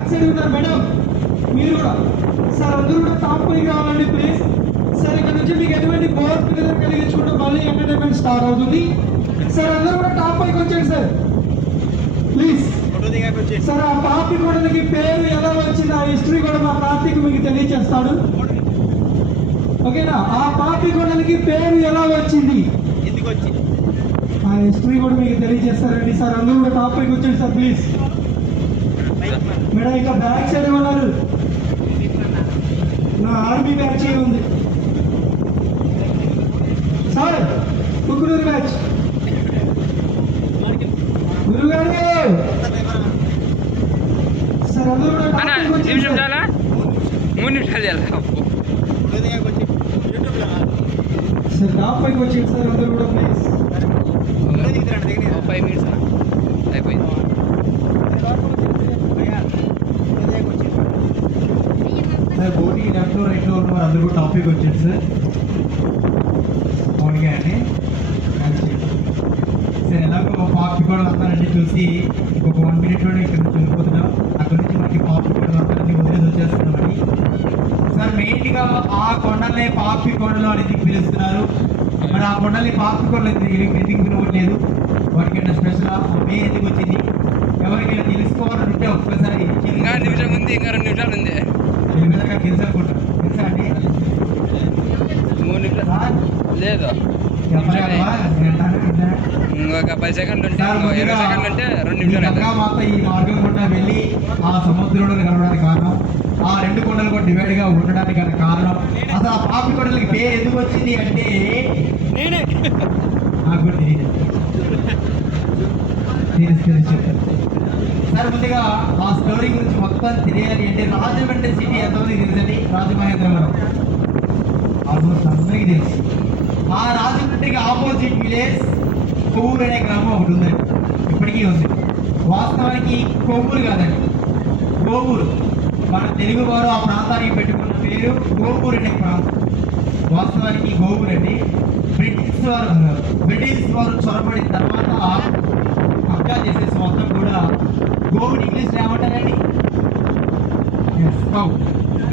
Madam మీరు కూడా sir అందరూ కూడా టాప్ పైకి రావాలండి ప్లీజ్. సార్ ఇక్కడ నుంచి మీకు ఎటువంటి బోర్ కలిగించుకుంటూ మళ్ళీ ఎంటర్టైన్మెంట్ స్టార్ట్ అవుతుంది. సార్ అందరూ కూడా టాప్ పైకి వచ్చాడు సార్ ప్లీజ్. సార్ ఆ పాపి గోడలకి పేరు ఎలా వచ్చింది ఆ హిస్టరీ కూడా మా కార్తీక్ మీకు తెలియజేస్తాడు. ఓకేనా? ఆ పాపి గోడలకి పేరు ఎలా వచ్చింది ఆ హిస్టరీ కూడా మీకు తెలియజేస్తారండి. సార్ అందరూ కూడా టాప్ పైకి వచ్చాడు సార్ ప్లీజ్. మేడం ఇంకా బ్యాక్ సైడ్ ఉన్నారు, నా ఆర్మీ బ్యాచ్ ఉంది సార్. కుక్కునూరు బ్యాచ్ గురుగారు సార్ అందరూ కూడా నిమిషం చాలా 3 నిమిషాలు చాలా సార్ టాప్ పైకి వచ్చేది సార్ అందరూ కూడా ప్లీజ్. 5 మినిట్స్ అయిపోయింది. సార్ బోటి లెఫ్ట్లో రైట్లో ఉన్న వారు అందరూ టాపిక్ వచ్చారు సార్. అవునుగా అండి సార్. ఎలాగో పాపి కూడా అంతానండి చూసి ఇంకొక 1 మినిట్లోనే ఇక్కడ నుంచి వెళ్ళిపోతున్నాం. అక్కడ నుంచి మనకి పాపి కూడా అంతాన్ని వదిలేసి వచ్చేస్తున్నామని సార్. మెయిన్గా ఆ కొండలే పాపి కొండలు అనేది పిలుస్తున్నారు. మరి ఆ కొండల్ని పాపి కొండలు ఎందుకు పిలవట్లేదు? వాటికైనా స్పెషల్ మే ఎందుకు వచ్చింది? ఎవరికైనా తెలుసుకోవాలని ఉంటే ఒక్కసారి ఇంకా నిమిషం ఉంది, ఇంకా 2 నిమిషాలు ఉంది. తెలుసా అండి? 3 నిమిషాలు లేదు, ఇంకొక 10 సెకండ్లు ఉంటే 20 సెకండ్లు ఉంటే 2 నిమిషాలు అవుతుంది. మాత ఈ మార్గం గుండా వెళ్ళి ఆ సముద్రంలో కలవడానికి కారణం, ఆ 2 కొండలు కూడా డివైడ్గా ఉండడానికి కారణం, అసలు ఆ పాపి కొండలకి పేరు ఎందుకు వచ్చింది అంటే నేనే నాకు కూడా తెలియదు. సార్ ముందుగా ఆ స్టోరీ గురించి మొత్తం తెలియాలి అంటే రాజమండ్రి సిటీ ఎంతమందికి తెలుసండి? రాజమహేంద్రవరం ఆల్మోస్ట్ అందరికీ తెలుసు. ఆ రాజమండ్రికి ఆపోజిట్ విలేజ్ కొవ్వూరు అనే గ్రామం ఒకటి ఉందండి, ఇప్పటికీ ఉంది. వాస్తవానికి కొవ్వూరు కాదండి, గోవూరు. మన తెలుగు వారు ఆ ప్రాంతానికి పెట్టుకున్న పేరు గోవూరు అనే ప్రాంతం. వాస్తవానికి గోవూరు అండి. బ్రిటిష్ వారు చొరబడిన తర్వాత కబ్జా చేసేసి మొత్తం కూడా గోవుని ఇంగ్లీష్లో ఏమంటారండి? కౌ.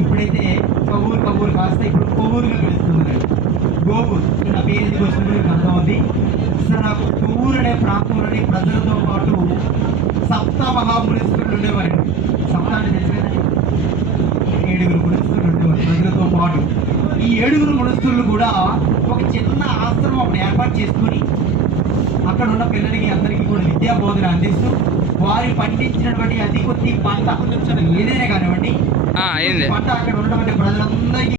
ఇప్పుడైతే కవ్వూరు కాస్త ఇప్పుడు కొవ్వూరుగా పిలుస్తుందండి. గోవూరు నా పేరు ఎందుకు వచ్చినప్పుడు మీకు అర్థం అవుతుంది సార్. నాకు కొవ్వూరు అనే ప్రాంతంలోని ప్రజలతో పాటు సప్త మహామునిస్తులు ఉండేవారండి. సప్త అంటే తెలుసు కదండి, 7 మునిస్తులు ఉండేవారు ప్రజలతో పాటు. ఈ 7 మునిస్తులు కూడా ఒక చిన్న ఆశ్రమం ఒకటి ఏర్పాటు చేసుకుని అక్కడ ఉన్న పిల్లలకి అందరికీ కూడా విద్యా బోధన అందిస్తూ వారి పండించినటువంటి అతి కొద్ది పంట ఏదైనా కానివ్వండి, పంట అక్కడ ఉన్నటువంటి ప్రజలందరికీ